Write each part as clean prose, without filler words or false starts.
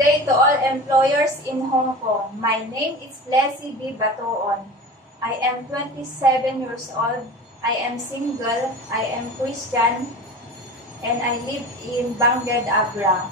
day to all employers in Hong Kong. My name is Leslie B. Batoon. I am 27 years old. I am single. I am Christian. And I live in Bangged, Abra.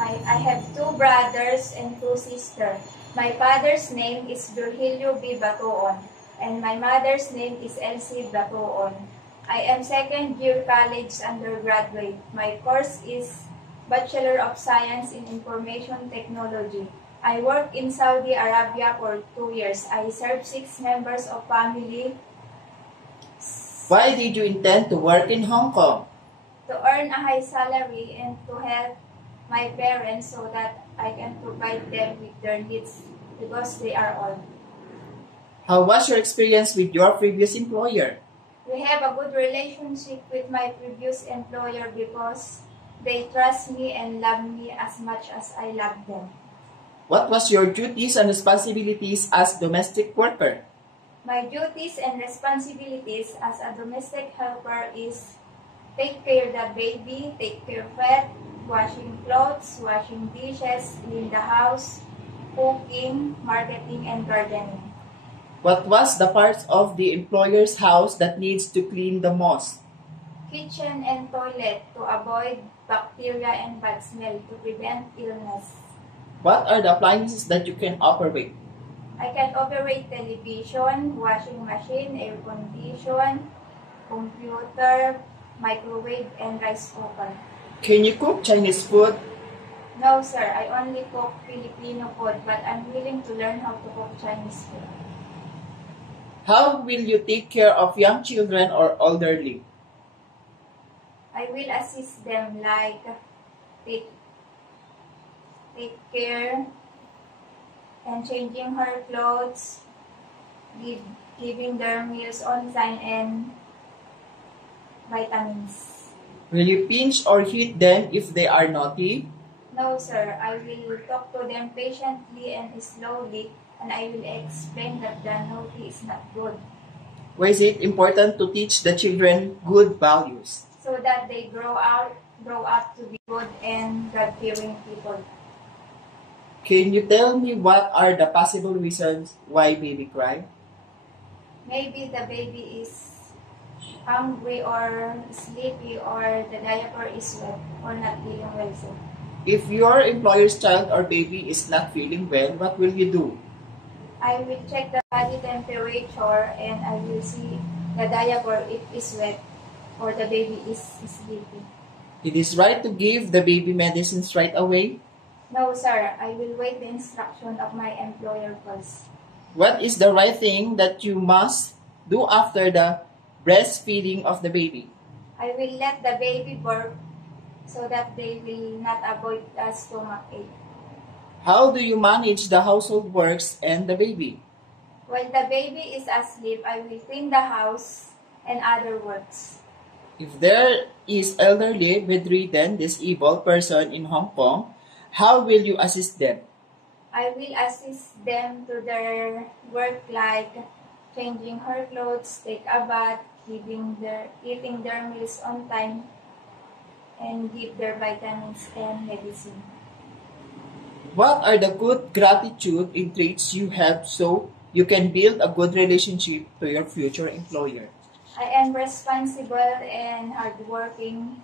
I have 2 brothers and 2 sisters. My father's name is Virgilio B. Batoon. And my mother's name is Elsie Batoon. I am second year college undergraduate. My course is Bachelor of Science in Information Technology. I work in Saudi Arabia for 2 years. I serve 6 members of family. Why did you intend to work in Hong Kong? To earn a high salary and to help my parents so that I can provide them with their needs because they are old. How was your experience with your previous employer? We have a good relationship with my previous employer because they trust me and love me as much as I love them. What was your duties and responsibilities as domestic worker? My duties and responsibilities as a domestic helper is take care of the baby, take care of it, washing clothes, washing dishes, clean the house, cooking, marketing, and gardening. What was the parts of the employer's house that needs to clean the most? Kitchen and toilet to avoid bacteria and bad smell to prevent illness. What are the appliances that you can operate? I can operate television, washing machine, air condition, computer, microwave, and rice cooker. Can you cook Chinese food? No, sir. I only cook Filipino food, but I'm willing to learn how to cook Chinese food. How will you take care of young children or elderly? I will assist them like take care and changing her clothes, giving their meals on time, and vitamins. Will you pinch or hit them if they are naughty? No, sir. I will talk to them patiently and slowly, and I will explain that the naughty is not good. Why is it important to teach the children good values? So that they grow up to be good and God-fearing people. Can you tell me what are the possible reasons why baby cry? Maybe the baby is hungry or sleepy or the diaper is wet or not feeling well. So if your employer's child or baby is not feeling well, what will you do? I will check the body temperature and I will see the diaper if it's wet or the baby is sleepy. It is right to give the baby medicines right away? No, sir. I will wait the instruction of my employer first. What is the right thing that you must do after the breastfeeding of the baby? I will let the baby burp so that they will not avoid the stomach ache. How do you manage the household works and the baby? While the baby is asleep, I will clean the house and other works. If there is elderly, bedridden, disabled person in Hong Kong, how will you assist them? I will assist them to their work like changing her clothes, take a bath, eating their meals on time, and give their vitamins and medicine. What are the good gratitude and traits you have so you can build a good relationship to your future employer? I am responsible and hardworking.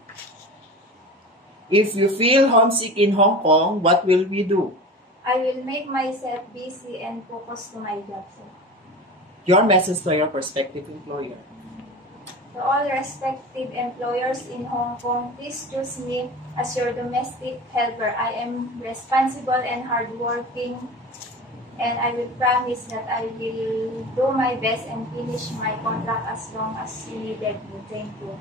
If you feel homesick in Hong Kong, what will we do? I will make myself busy and focus to my job. Your message to your prospective employer. To all respective employers in Hong Kong, please choose me as your domestic helper. I am responsible and hardworking, and I will promise that I will do my best and finish my contract as long as you needed me. Thank you.